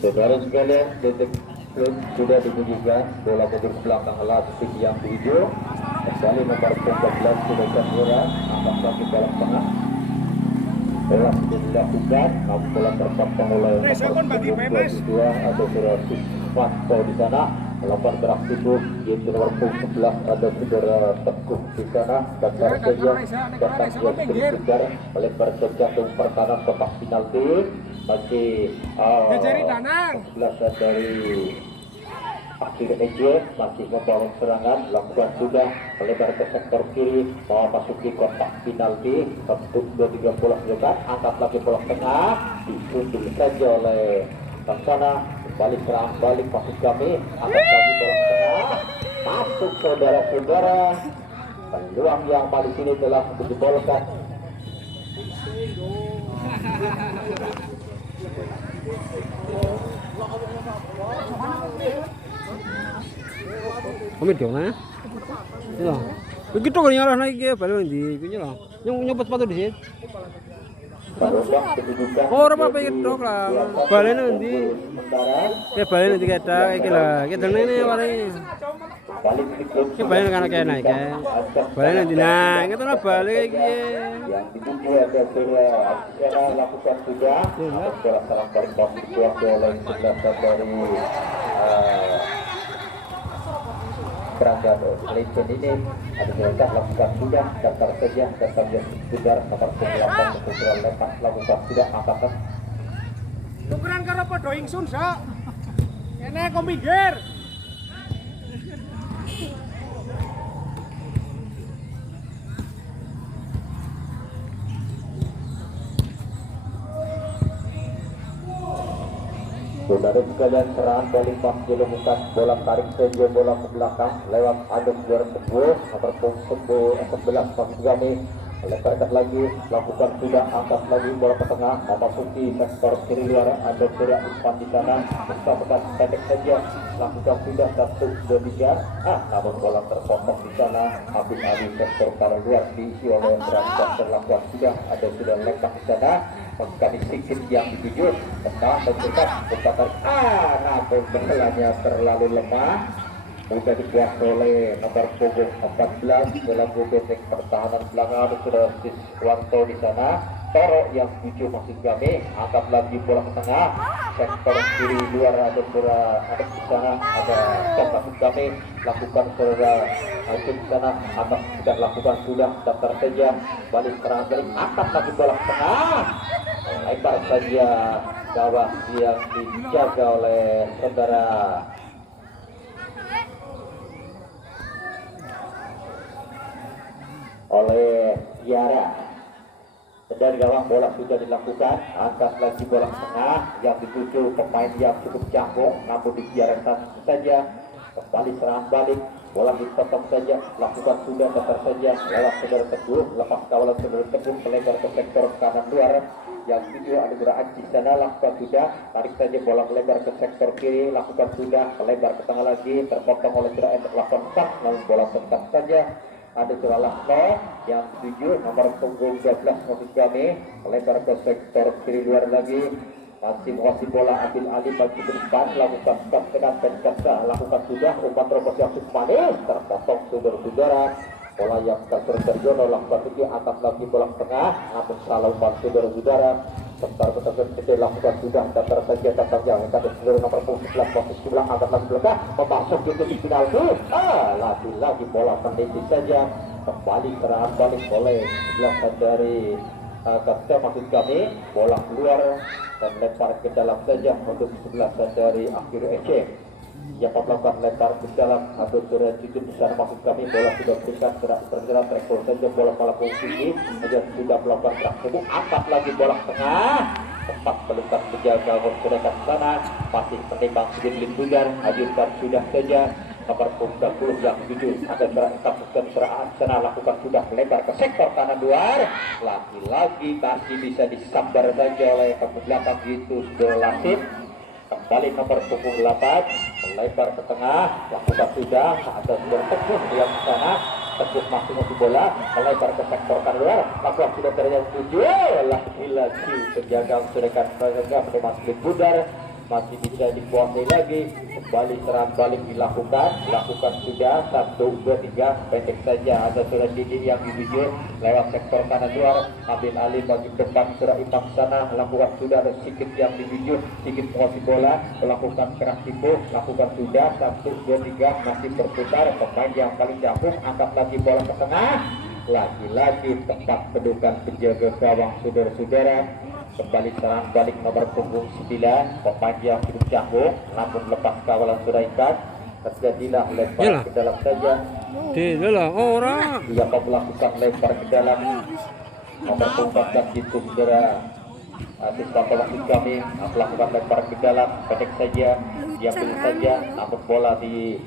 Saudara sekalian, detik sudah dibunyikan, bola mundur belakang Lastik yang hijau kembali nomor 13 sudah Jamura, angkat lagi bola tengah. Bola sudah dilakukan, namun bola terpotong oleh nomor 22 atau Surasis Fanto di sana. Melakukan gerak tubuh, yaitu nomor 11 ada saudara Teguh di sana. Dan saja datang yang berputar melebar ke jantung pertahanan kotak penalti. Masih 11 dari akhir Eje masih membangun serangan, lakukan sudah melebar ke sektor kiri, mau masuki kotak penalti untuk 2-3 bola dekat, angkat lagi bola tengah, disundul saja oleh Laksana, balik serang balik maksud kami, angkat lagi bola tengah, masuk saudara-saudara, peluang yang paling sini telah dibolkan. Komit dong nah. Ya. Begitu kan nyarah naik ya balon di kunya lah. Nyopot sepatu di sini. Oh, apa pengen dok lah. Balon nanti. Ya balon nanti kita lah. Kita ini paling. Kita balon kan kayak naik ya. Balon nanti nah, kita lah balik lagi. Yang dituju ada sudah lakukan sudah. Setelah salah balik posisi oleh 11 dari beragam legend ini ada mereka lakukan sudah daftar saja daftar yang sudah nomor 8 ukuran lepas lakukan sudah angkatan tukeran karo padha ingsun sak kene kok minggir saudara sekalian serangan balik pas dilakukan bola tarik saja bola ke belakang lewat adem luar teguh nomor 11 maksud kami lebarkan lagi lakukan sudah angkat lagi bola ke tengah memasuki sektor kiri luar ada sudah umpan di sana bersama pendek saja lakukan sudah 1, 2, 3 namun bola terpotong di sana habis sektor para luar diisi oleh berangkat terlakukan sudah ada sudah lepas di sana kali sedikit yang dituju tentang mencetak bukan namun bendelanya terlalu lemah mudah dibuat oleh nomor punggung 14 dalam benteng pertahanan belakang sudah Siswanto di sana Toro yang tujuh maksud kami angkat lagi bola ke tengah sektor kiri luar ada di sana ada maksud kami lakukan saudara di sana atas tidak lakukan sudah daftar saja balik serangan balik angkat lagi bola ke tengah lebar saja gawang yang dijaga oleh saudara Yara. Dan gawang bola sudah dilakukan, angkat lagi bola tengah yang dituju pemain yang cukup canggung, namun dibiarkan saja kembali serangan balik, bola dipotong saja, lakukan sudah dasar saja lewat saudara Teguh, lepas kawalan saudara Teguh melebar ke sektor kanan luar yang tujuh ada gerakan di sana, lakukan sudah tarik saja bola melebar ke sektor kiri, lakukan sudah melebar ke tengah lagi, terpotong oleh gerakan lakukan pas, namun bola tetap saja ada curah Lakno yang 7 nomor punggung 12 maksud kami melebar ke sektor kiri luar lagi masih menguasai bola ambil alih bagi ke depan lakukan pas dengan pencaca lakukan sudah umpan terobos yang cukup manis terpotong saudara-saudara bola yang kasar terjono lakukan tinggi angkat lagi bola tengah namun salah umpan saudara-saudara bentar-bentar kita lakukan sudah daftar saja datang yang kata saudara nomor 11 posisi sebelah angkat lagi belakang memasuk itu di final lagi-lagi bola pendek saja kembali serangan balik oleh 11 dari Kapten maksud kami bola keluar dan lempar ke dalam saja untuk 11 dari akhir Ece yang melakukan lempar ke dalam atau sudah cukup besar maksud kami bola sudah berikan terjerat rekor saja bola melakukan tinggi dan sudah melakukan gerak tubuh angkat lagi bola tengah tempat pelukan menjaga gol sana masih menimbang sedikit bugar ajukan sudah saja nomor 20 yang 7 akan berangkat seraan sana lakukan sudah melebar ke sektor kanan luar lagi-lagi masih bisa disambar saja oleh belakang gitu Dolasin kembali nomor 28 melebar ke tengah lakukan sudah ada sudah Teguh yang sana Teguh masih bola melebar ke sektor kanan luar lakukan sudah terjadi 7 lagi-lagi penjaga sudah kan menimang sedikit bugar masih bisa dikuasai lagi. Kembali serang balik dilakukan sudah 1, 2, 3 pendek saja, ada sudah Didi yang dituju lewat sektor kanan luar, ambil alih bagi depan sudah Imam sana, lakukan sudah ada Sigit yang dituju, Sigit posisi bola, melakukan keras tipu, lakukan sudah 1, 2, 3 masih berputar, pemain yang paling jauh angkat lagi bola ke tengah, lagi-lagi tempat kedudukan penjaga gawang saudara-saudara. Kembali serang balik nomor punggung 9, pemain yang cukup canggung namun lepas kawalan sudah ikat, terjadilah lempar ke dalam saja. Orang Dia melakukan lempar ke dalam nomor punggung 14 itu saudara. Asisten wasit kami melakukan lempar ke dalam, pendek saja, diambil saja, namun bola di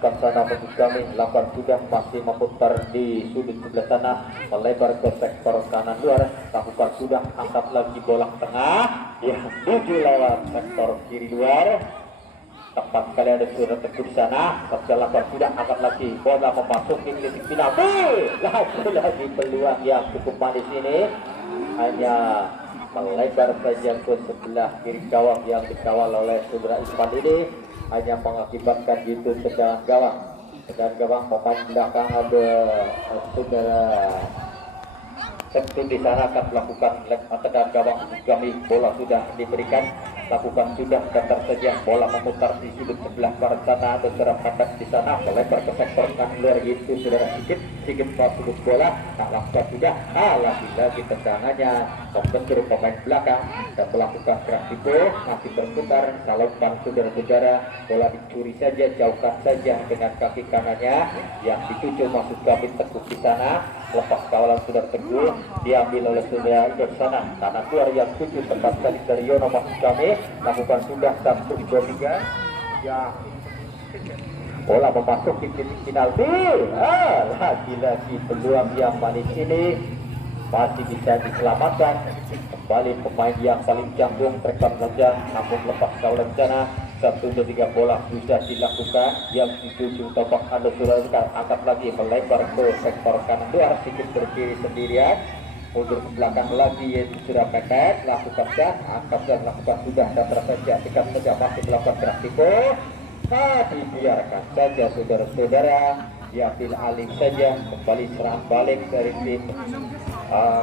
sana wasit kami lakukan sudah masih memutar di sudut sebelah sana, melebar ke sektor kanan luar, lakukan sudah angkat lagi bola tengah, yang tuju lewat sektor kiri luar. Tepat sekali ada sudah teguh di sana, setelah sudah angkat lagi bola memasuki titik final. Lagi peluang yang cukup manis ini, hanya melebar saja ke sebelah kiri gawang yang dikawal oleh saudara Ispan ini, hanya mengakibatkan itu tendangan gawang. Tendangan gawang pemain belakang ada saudara tentu di sana akan melakukan tendangan gawang kami, bola sudah diberikan, lakukan sudah datar saja, bola memutar di sudut sebelah barat sana, ada saudara pandang di sana, melebar ke sektor kanan luar itu saudara Sigit sudut bola, lakukan sudah, lagi-lagi tendangannya membentur pemain belakang dan melakukan keras tipu, masih berputar, salurkan saudara-saudara, bola dicuri saja, jauhkan saja dengan kaki kanannya yang dituju masuk kami teguh di sana, lepas kawalan saudara teguh, diambil oleh saudara di sana, kanan luar yang tuju tempat kali dari Yono masuk kami, lakukan sudah 1, 2, 3 ya, bola memasuki titik penalti. Lagi-lagi peluang yang manis ini masih bisa diselamatkan. Kembali pemain yang paling canggung terekam saja, namun lepas kawalan sana 1, 2, 3 bola sudah dilakukan, yang dituju topak anda sudah angkat lagi melebar ke sektor kanan luar, sedikit berdiri sendirian, mundur ke belakang lagi yaitu sudah pendek, lakukan gas, angkat dan lakukan sudah datar saja, tekan saja masih melakukan gerak tipu, dibiarkan saja saudara-saudara, diambil alih saja, kembali serang balik dari tim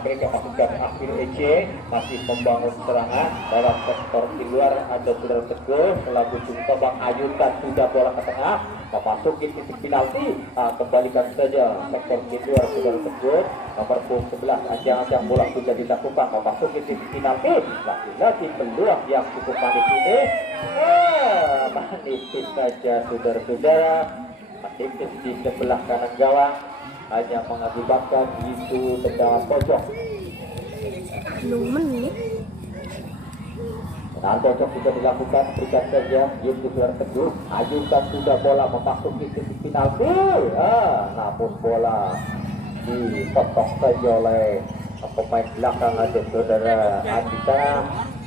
mereka masukkan akhir EC, masih membangun serangan dalam sektor di luar, ada saudara teguh selaku Tobak ayunkan sudah bola ke tengah, memasuki titik penalti, kembalikan saja sektor di luar saudara teguh nomor 11, ajang-ajang bola sudah dilakukan, memasuki titik penalti, lagi-lagi peluang yang cukup manis ini, menipis saja saudara-saudara, menipis di sebelah kanan gawang, hanya mengakibatkan itu tendangan pojok. Tendangan pojok sudah dilakukan, berikan saja, itu sudah teguh, ajukan sudah bola memasuki titik penalti, namun bola dipotong saja oleh pemain belakang ada saudara Andika,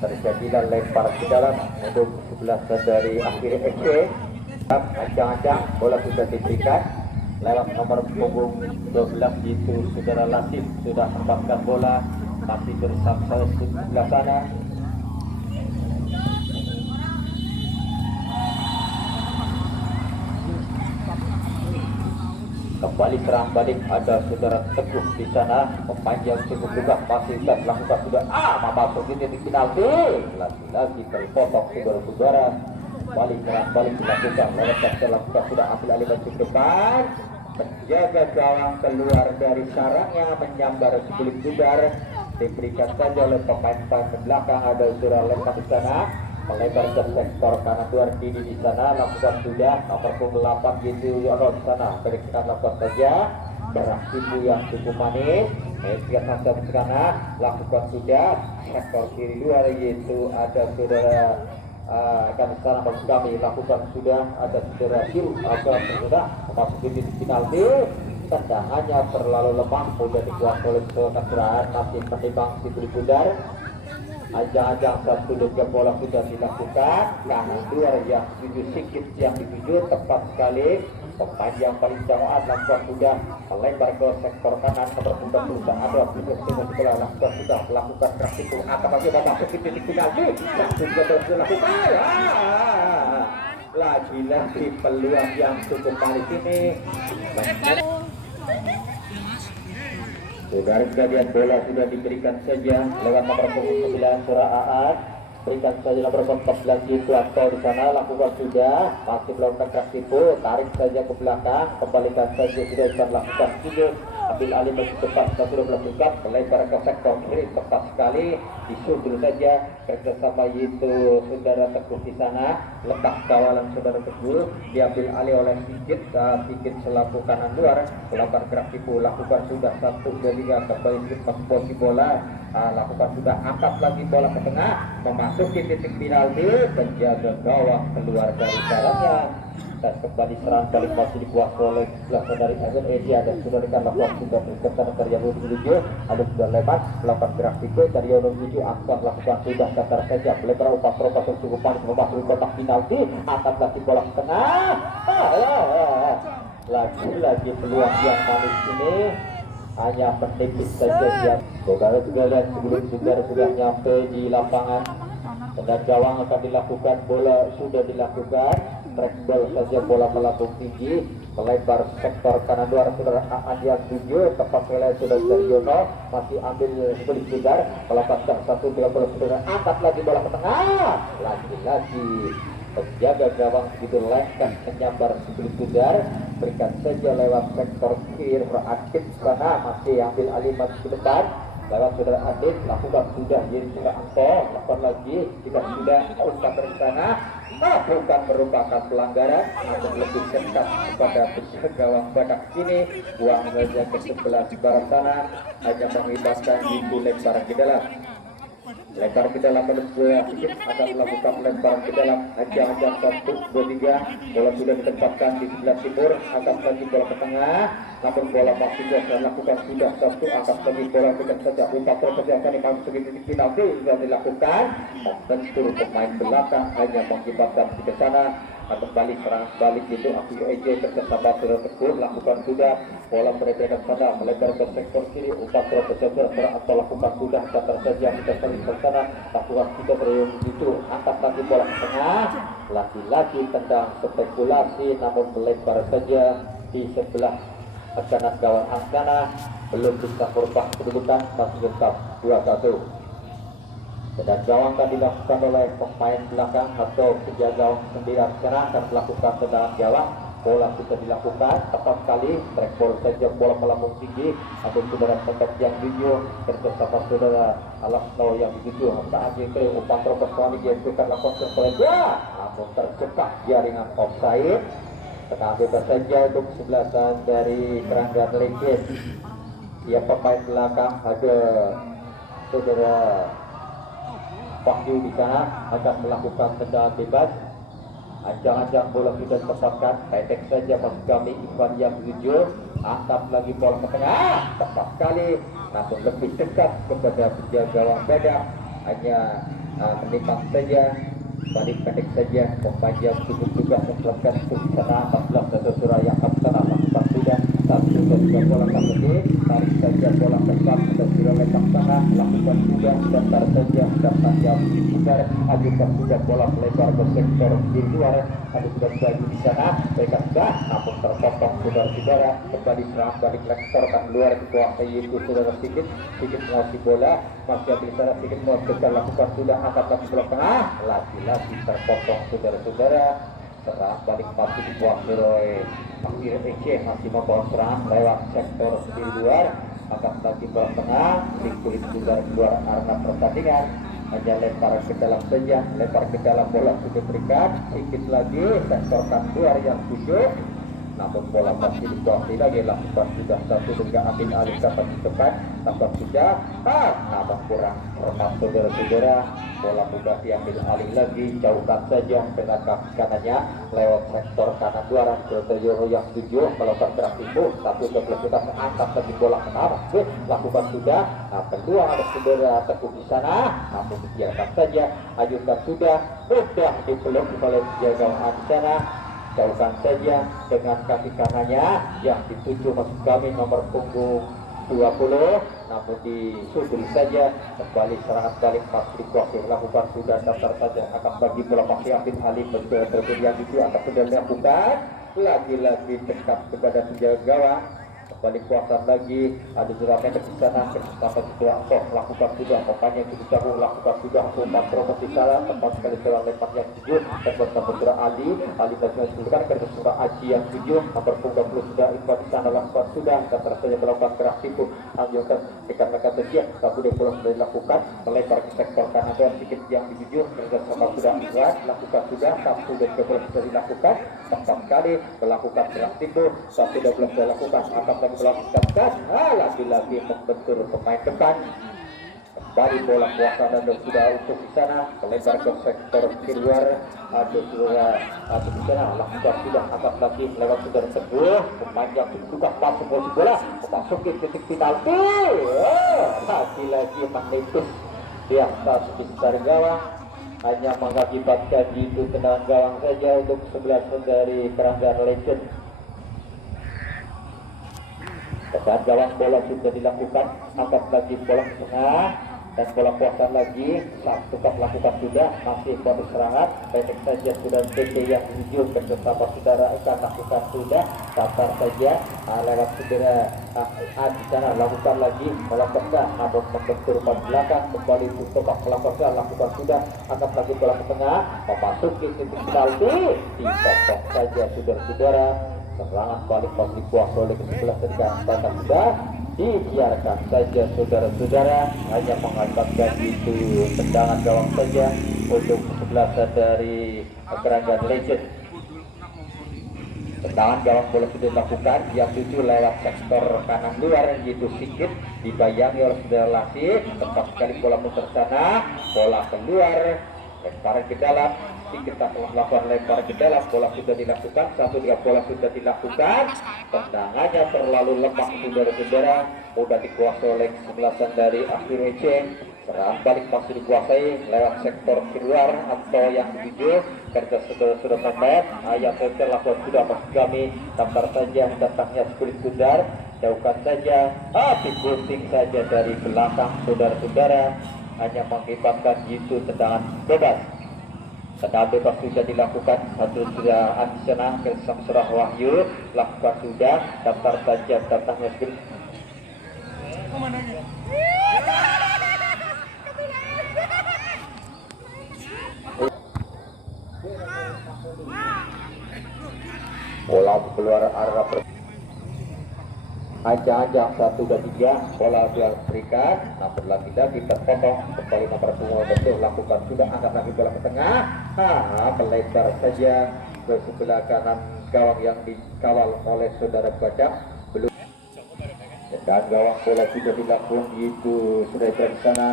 terjadilah lempar ke dalam untuk 11 dari akhir EC. Ancang-ancang bola sudah diberikan lewat nomor punggung 12 itu saudara Latif sudah tempatkan bola, masih bersama sebelah sana. Kembali serang balik ada saudara Teguh di sana, pemain yang cukup juga masih bisa melakukan sudah memasuki titik penalti, lagi-lagi terpotong saudara-saudara. Balik serang balik dilakukan, lewat lakukan sudah ambil alih ke depan, menjaga gawang keluar dari sarangnya, menyambar sebelah udara, diberikan saja oleh pemain belakang ada saudara lempar di sana, melebar ke sektor kanan luar Didi di sana, lakukan sudah nomor 8 gitu Yono di sana, berikan lakukan saja gerak tipu yang cukup manis, lihat masa di sana, lakukan sudah sektor kiri luar yaitu ada saudara akan sana maksud kami, lakukan sudah ada saudara Hiu agar sudah memasuki titik penalti, tendangannya terlalu lemah, mudah dikuasai oleh saudara, masih menimbang si pudar. Ajang-ajang 1, 2, 3 bola sudah dilakukan, kanan luar yang dituju Sigit yang dituju tepat sekali, pemain yang paling jauhan lakukan sudah melebar ke sektor kanan nomor 31 ada Timur bola lakukan sudah melakukan gerak itu akan lagi memasuki titik penalti langsung dilakukan lagi-lagi peluang yang cukup manis ini. Saudara sekalian, bola sudah diberikan saja lewat nomor 9 Surah Aat. Berikan saja nomor 14 itu atau di sana lakukan sudah masih melakukan keras tipu, tarik saja ke belakang, kembalikan saja sudah bisa lakukan juga. Ambil alih bagi depan sudah melakukan melebar ke sektor kiri tepat sekali disusul saja kerjasama itu saudara Teguh di sana letak kawalan saudara Teguh diambil alih oleh Sigit selaku kanan luar melakukan gerak tipu lakukan sudah 1 2 3 kembali ke posisi bola lakukan sudah angkat lagi bola ke tengah memasuki titik penalti penjaga gawang keluar dari jalannya dan kembali serang balik masih dikuasai oleh sebelah dari Azan Asia dan sudah dekat lakukan sudah berkesan dari Yono menuju ada sudah lepas melakukan gerak tipe dari Yono menuju akan lakukan sudah secara saja melebar umpan terobat yang cukup panas memasuki kotak penalti akan lagi bola ke tengah lagi-lagi peluang yang manis ini hanya menipis saja dia saudara sudah lihat sebelum saudara sudah nyampe di lapangan dan gawang akan dilakukan bola sudah dilakukan track ball saja bola melambung tinggi melebar sektor kanan luar saudara Aan yang 7 tepat wilayah saudara Daryono masih ambil sebelah segar melepaskan 1-3 saudara angkat lagi bola ke tengah lagi-lagi penjaga gawang begitu lengket menyambar sebelah segar berikan saja lewat sektor kiri Aktif sana masih ambil alih maju ke depan lewat saudara Adit lakukan sudah jadi sudah angkong lakukan lagi jika sudah usah berencana bukan merupakan pelanggaran namun lebih dekat kepada penjaga gawang badak ini buang saja ke sebelah barat sana hanya mengibarkan itu lebar ke dalam lebar ke dalam bola sedikit akan melakukan lebar ke dalam ajang-ajang 1 2 3 bola sudah ditempatkan di sebelah timur akan lagi bola ke tengah namun bola masih bisa lakukan sudah satu akan lagi bola kita saja umpan terus akan dimasuki titik penalti sudah dilakukan membentur pemain belakang hanya mengibarkan ke sana kembali serang balik itu Akio EJ kerjasama saudara Teguh lakukan sudah bola beredar sana melebar ke sektor kiri umpan terus saja atau lakukan sudah datar saja kita saling ke sana lakukan kita beriung itu angkat lagi bola ke tengah lagi-lagi tendang spekulasi namun melebar saja di sebelah kanan gawang Angkana belum bisa merubah kedudukan masih tetap 2-1 dan gawang akan dilakukan oleh pemain belakang atau penjaga gawang sendiri sekarang akan melakukan tendangan gawang bola sudah dilakukan tepat sekali track ball saja bola melambung tinggi ada saudara Pendek yang jujur kerjasama saudara Alasno yang jujur saat itu umpan terobos kali dia berikan lakukan sekolah namun terjebak jaringan offside tengah bebas saja untuk sebelasan dari Keranggan Legend dia pemain belakang ada saudara Wahyu di sana akan melakukan tendangan bebas ajang-ajang bola sudah ditempatkan pendek saja masuk kami Ivan yang 7 angkat lagi bola ke tengah tepat sekali namun lebih dekat kepada penjaga gawang badak hanya menimang saja balik pendek saja pemain yang cukup juga melakukan sana 14 atau Suraya Kapsana lakukan sudah satu dan 2 bola kaki tarik saja bola ke depan atau Suraya Kapsana lakukan sudah datar saja datar yang besar ajukan sudah bola melebar ke sektor di luar ada sudah bagi di sana mereka sudah namun terpotong saudara-saudara kembali serang balik sektor kan luar dikuasai itu saudara sedikit menguasai bola masih ambil sana sedikit menguasai lakukan sudah angkat lagi bola tengah lagi-lagi terpotong saudara-saudara serang balik masih dikuasai oleh Akhir EC masih membawa serang lewat sektor di luar akan lagi bola tengah kulit saudara keluar arena pertandingan hanya lempar ke dalam saja lempar ke dalam bola sudah berikan sedikit lagi sektor kan luar yang 7 namun bola masih dikuasai lagi lakukan sudah satu hingga ambil alih dapat di depan lakukan sudah namun kurang hormat saudara-saudara bola mudah diambil alih lagi jauhkan saja dengan kaki kanannya lewat sektor kanan luar Yono yang 7 melakukan gerak tipu satu ke belakang mengangkat lagi bola ke arah lakukan sudah kedua ada saudara Teguh di sana namun dibiarkan saja ajukan sudah dipeluk oleh penjaga gawang di sana jauhkan saja dengan kaki kanannya yang dituju maksud kami nomor punggung 20, namun disubri saja kembali serangan balik masih dikuasai lakukan sudah daftar saja akan bagi bola masih Afid Halim terjadi yang itu akan sudah dilakukan lagi-lagi dekat kepada penjaga gawang kembali kuasa lagi ada jeramnya ke sana bersama ketua Antok lakukan sudah pemain yang jauh lakukan sudah umpan promosi salah tepat sekali seorang lempar yang 7 dan bersama surah Ali dan sudah ke surah Aji yang 7 nomor punggung 20 sudah info di sana lakukan sudah dan terasa melakukan keras tipu anjurkan dikarenakan tersiap kemudian pulang sudah dilakukan melempar ke sektor kanan dan sedikit yang di 7 bersama sudah Iwan lakukan sudah satu dan kebetulan sudah dilakukan tepat sekali melakukan keras tipu satu dan belum dilakukan akan melakukan lagi-lagi membentur pemain depan kembali bola kuasa dan sudah untuk di sana melebar ke sektor keluar ada di sana lakukan sudah angkat lagi lewat sudah teguh pemain yang juga masuk bola memasuki titik penalti lagi-lagi magnetis di atas besar gawang hanya mengakibatkan itu tendangan gawang saja untuk 11 dari Keranggan Legend. Saat gawang bola sudah dilakukan angkat lagi bola ke tengah dan bola kuasa lagi saat tetap lakukan sudah masih pada serangan pendek saja sudah TT yang hijau bersama saudara akan lakukan sudah datar saja lewat saudara di sana lakukan lagi bola kuasa namun membentur ke belakang kembali untuk melakukan lakukan sudah angkat lagi bola ke tengah memasuki titik penalti dipotong saja saudara-saudara serangan balik masih kuasa oleh ke-11 dan sudah dibiarkan saja saudara-saudara hanya mengakibatkan itu tendangan gawang saja untuk ke-11 dari Keranggan Legend. Tendangan gawang bola sudah dilakukan yang tuju lewat sektor kanan luar yaitu sedikit dibayangi oleh saudara Lasih tepat sekali bola muter sana bola keluar lemparan ke dalam kita telah melakukan lempar ke dalam bola sudah dilakukan 1-3 bola sudah dilakukan tendangannya terlalu lemah saudara-saudara mudah dikuasai oleh 11 dari Akhir Eceng serangan balik masih dikuasai lewat sektor keluar atau yang hijau kerja saudara-saudara pemain ayat lakukan sudah masuk kami daftar saja datangnya kulit bundar jauhkan saja gunting saja dari belakang saudara-saudara hanya mengakibatkan itu tendangan bebas. Tendangan bebas sudah dilakukan satu sudah Ansana ke Samsurah Wahyu lakukan sudah daftar saja datangnya skill bola keluar arah ajang-ajang 1 dan 3 bola sudah berikan namun lagi-lagi terpotong kembali nomor punggung betul lakukan sudah angkat lagi bola ke tengah melebar saja ke sebelah kanan gawang yang dikawal oleh saudara Badak belum dan gawang bola sudah dilakukan itu sudah dari sana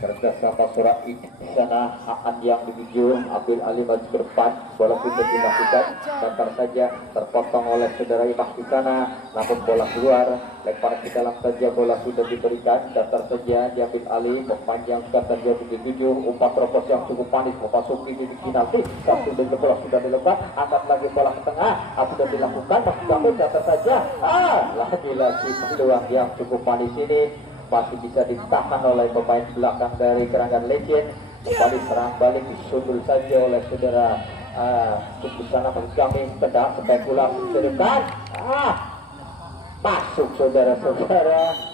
kerja sama surat di sana Aan yang dituju ambil alih maju ke depan bola sudah dilakukan datar saja terpotong oleh saudara Imah di sana namun bola keluar lempar ke dalam saja bola sudah diberikan datar saja diambil alih pemain yang sudah jauh dituju umpan teropos yang cukup manis memasuki titik penalti satu dan bola sudah dilepas angkat lagi bola ke tengah sudah dilakukan masih dapat datar saja lagi-lagi peluang yang cukup manis ini masih bisa ditahan oleh pemain belakang dari Keranggan Legend kembali serang balik disundul saja oleh saudara di sana kami pedang spekulasi ke depan masuk saudara-saudara